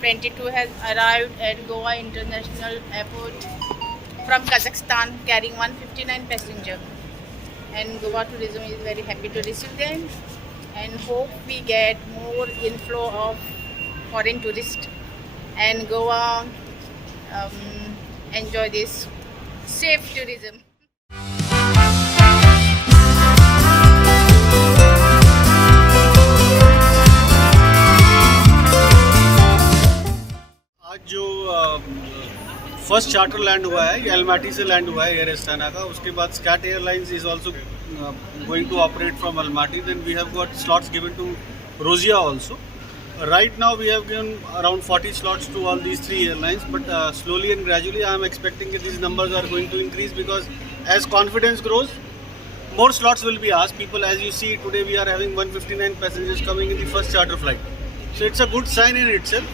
22 has arrived at Goa International Airport from Kazakhstan carrying 159 passengers, and Goa Tourism is very happy to receive them and hope we get more inflow of foreign tourists and Goa enjoy this safe tourism. आज जो first charter land हुआ है ये Almaty से land हुआ है air एस्टाना का. उसके बाद SCAT airlines is also going to operate from Almaty. Then we have got slots given to Rossiya also. Right now we have given around 40 slots to all these three airlines, but slowly and gradually I am expecting that these numbers are going to increase, because as confidence grows, more slots will be asked. People, as you see today, we are having 159 passengers coming in the first charter flight. So it's a good sign in itself.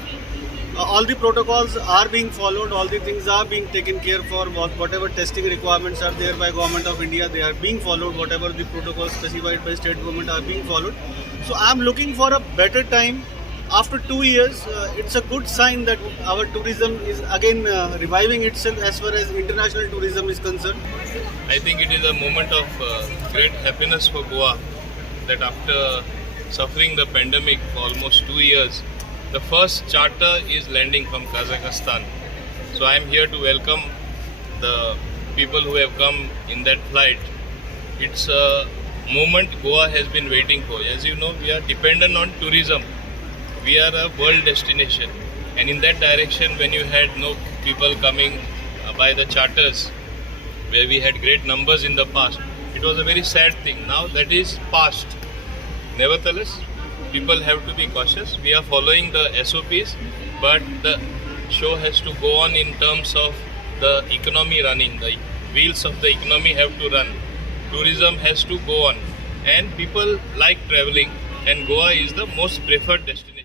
All the protocols are being followed, all the things are being taken care for. Whatever testing requirements are there by Government of India, they are being followed. Whatever the protocols specified by state government are being followed. So I am looking for a better time. After 2 years, it's a good sign that our tourism is again reviving itself as far as international tourism is concerned. I think it is a moment of great happiness for Goa that after suffering the pandemic for almost 2 years, the first charter is landing from Kazakhstan. So I am here to welcome the people who have come in that flight. It's a moment Goa has been waiting for. As you know, we are dependent on tourism. We are a world destination, and in that direction, when you had no people coming by the charters, where we had great numbers in the past, it was a very sad thing. Now that is past. Nevertheless, people have to be cautious. We are following the SOPs, but the show has to go on in terms of the economy running. The wheels of the economy have to run. Tourism has to go on, and people like traveling, and Goa is the most preferred destination.